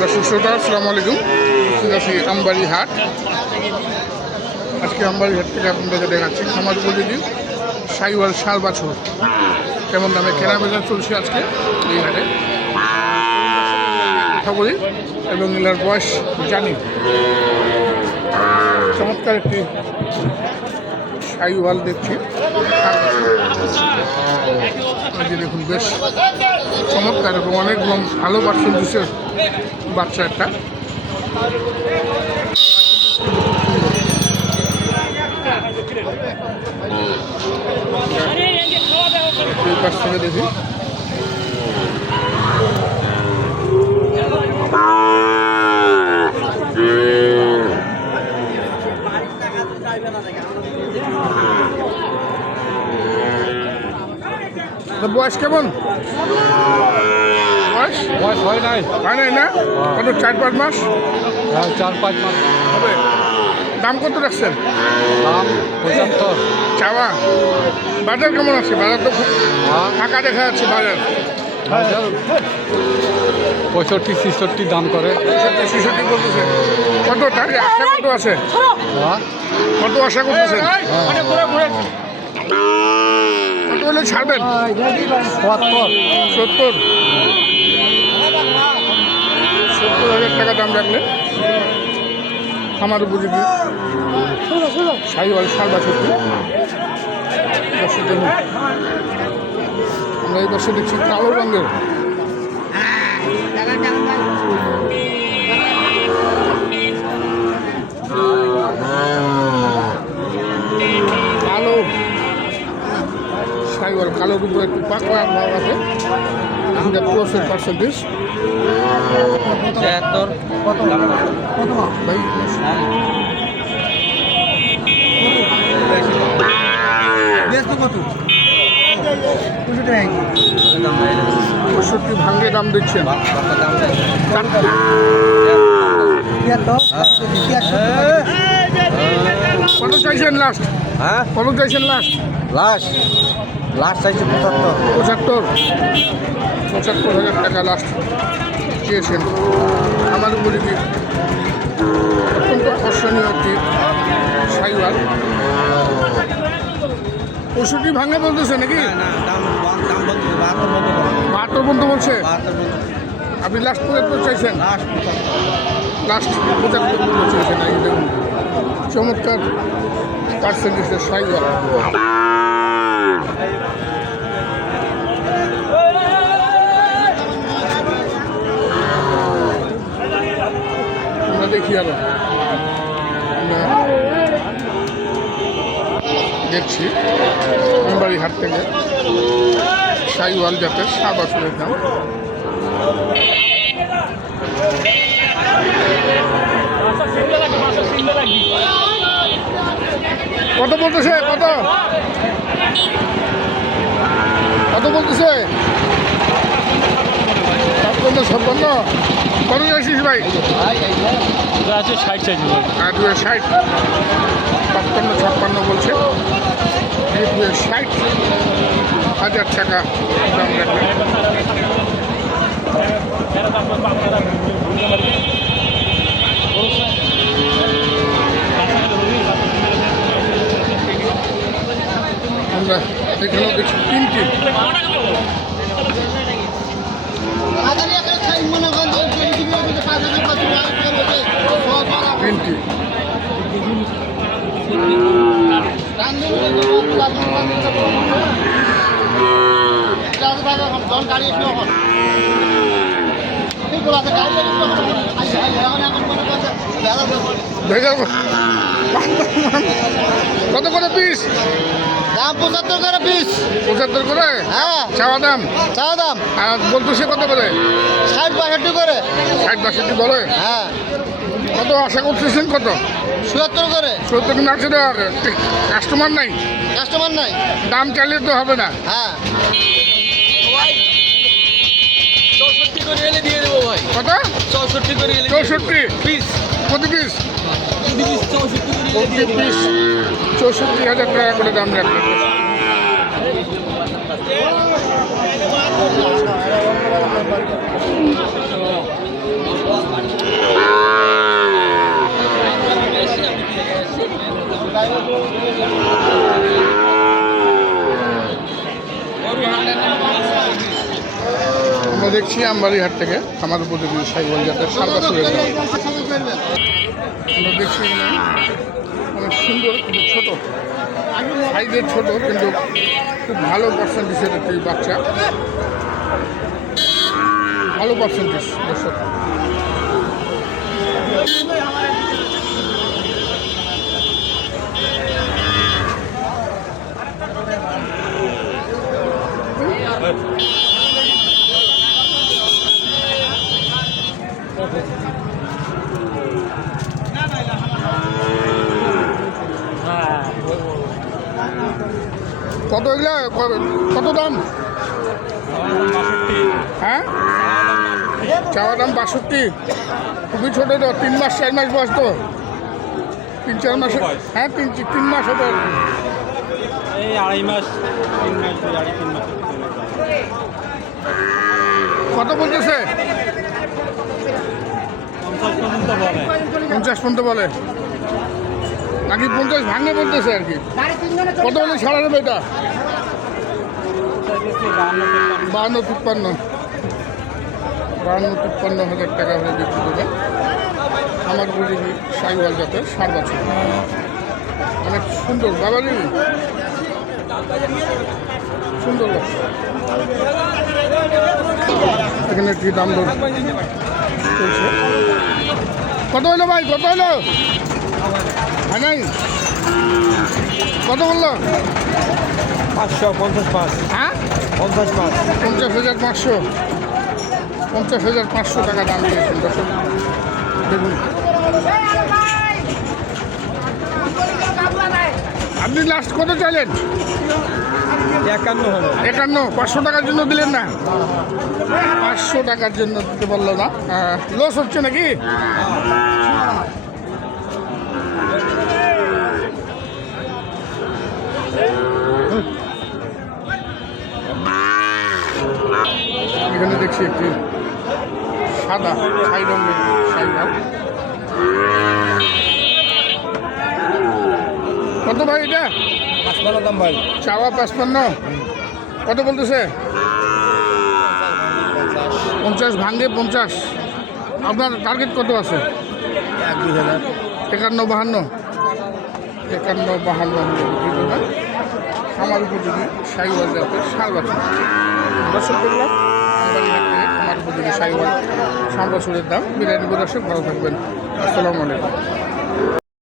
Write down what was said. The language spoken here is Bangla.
দর্শক শ্রোতা আসসালামু আলাইকুম। আছি আমবাড়ি হাট। আজকে আমবাড়ি হাট থেকে আপনাদেরকে দেখাচ্ছি খামার উপযোগী সাইওয়াল ষাঁড় বাছুর কেমন দামে কেনা বেচা চলছে আজকে এই হাটে কথা বলি এবং এলার বয়স জানি। চমৎকার একটি সাইওয়াল দেখছি, দেখুন বেশ চমৎকার এবং অনেক ভালো পার্সেন্টেজের বাচ্চা একটা। এই পাশ থেকে দেখি বয়স কেমন? বয়স হয় নাই না কত 4-5 মাস? 4-5 মাস হবে। দাম কত রাখছেন? দাম 75। চাওয়া বাজার কেমন আছে? বাজার তো খুব ফাঁকা দেখা যাচ্ছে। বাজার 65-66 দাম করে। 65 বলতেছে। কত টাকা আশা কত আছে? কত আশা করতেছেন? কত হলে ছাড়বেন? 70,000 টাকা দাম রাখলেন। খামার উপযোগী সাইওয়াল ষাঁড় বাছুর। আমরা এই পাশে দেখছি কালো রঙের কালো সাইওয়াল, কালোর উপরে একটু পাকড়া ভাব আছে। এটা ক্রসের পার্সেন্টেজ ভাই 65 ভাঙ্গে দাম দিচ্ছেন। কত চাইছেন লাস্ট? হ্যাঁ, কত চাইছেন লাস্ট? লাস্ট চাইছে 75,000 টাকা লাস্ট চেয়েছেন। আমার উপযোগী অত্যন্ত আকর্ষণীয় একটি সাইওয়াল। 65 ভাঙে বলতেছে নাকি? 72 পর্যন্ত বলছে। আপনি লাস্ট 75 চাইছেন? লাস্ট 75 পর্যন্ত চেয়েছেন। এই দেখুন চমৎকার পার্সেন্টেজের সাইওয়াল। আমরা দেখি আরো দেখছি আমবাড়ি হাট থেকে সাইওয়াল জাতের ষাঁড় বাছুরের দাম। কত বলতেছে? কত বলতেছে? 56। কত যাচ্ছিস ভাই? আছে 60 চাইছে। 60, 55-56 বলছে। 60,000 টাকা দাম রাখলেন। আমরা এখানেও দেখছি 3টি। কত করে পিস? দাম 75 করে পিস। 75 করে? হ্যাঁ, চাওয়া দাম। আর বলতেছে কত করে? 60-62 করে। 60-62 বলে? হ্যাঁ। কত আশা করতেছেন? কত? 77 করে। 70 কিনা আছে? কাস্টমার নাই। দাম চালিয়ে তো হবে না। হ্যাঁ, 64 করে এলে দিয়ে দেবো ভাই। কত? 64 করে এলে 64 পিস। প্রতি পিস? প্রতি পিস 64 করে। 64,000 টাকা করে দাম রাখবেন। দেখছি আমবাড়িহাট থেকে খামার উপযোগী সাইওয়াল জাতের সার বাছুরের দাম। আমরা দেখছি এখানে অনেক সুন্দর কিন্তু ছোট সাইজের ছোট কিন্তু খুব ভালো পার্সেন্টেজের একটি বাচ্চা, ভালো পার্সেন্টেজ দর্শক। কত এগুলা কত দাম? হ্যাঁ, চাওয়া দাম 62। খুবই ছোটো তো, 3 মাস 4 মাস বয়স তো, 3-4 মাসে। হ্যাঁ, 3 মাস হবে আর কি। এই 2.5 মাস 3 মাস 2.5-3 মাস। কত বলতেছে? 50 পর্যন্ত বলে নাকি 50 ভাঙে বলতেছে আর কি। কত হলে ছাড়া যাবে এটা? 52-53 হাজার টাকা হলে বিক্রি করবে। আমার উপযোগী সাইওয়াল জাতের সার বাছুর, অনেক সুন্দর বাবালি, সুন্দর বাচ্চা। এখানে একটি দাম দর চলছে। কত হলো ভাই, কত হলো? হ্যাঁ নাই, কত বললো? 555। হ্যাঁ, 55। 50,500, 50,500 টাকা দাম দিয়েছেন দর্শক। দেখুন, আপনি লাস্ট কত চাইলেন? 51 হলো। 51। 500 টাকার জন্য দিলেন না? 500 টাকার জন্য দিতে পারলো না। লস হচ্ছে নাকি? এখানে দেখছি একটি সাদা ছাই রঙের সাইওয়াল। কত ভাই এটা? 55 দাম ভাই। চাওয়া 55। কত বলতেছে? 50 ভাঙে 50। আপনার টার্গেট কত আছে? 1-2 51-52 হলে বিক্রি করবেন। আমার উপযোগী সাইওয়াল জাতের সার বাছুর। দর্শক দেখলাম আমার উপযোগী সাইওয়াল সার বাছুরের দাম। বিরাট দর্শক, ভালো থাকবেন। আসসালামু আলাইকুম।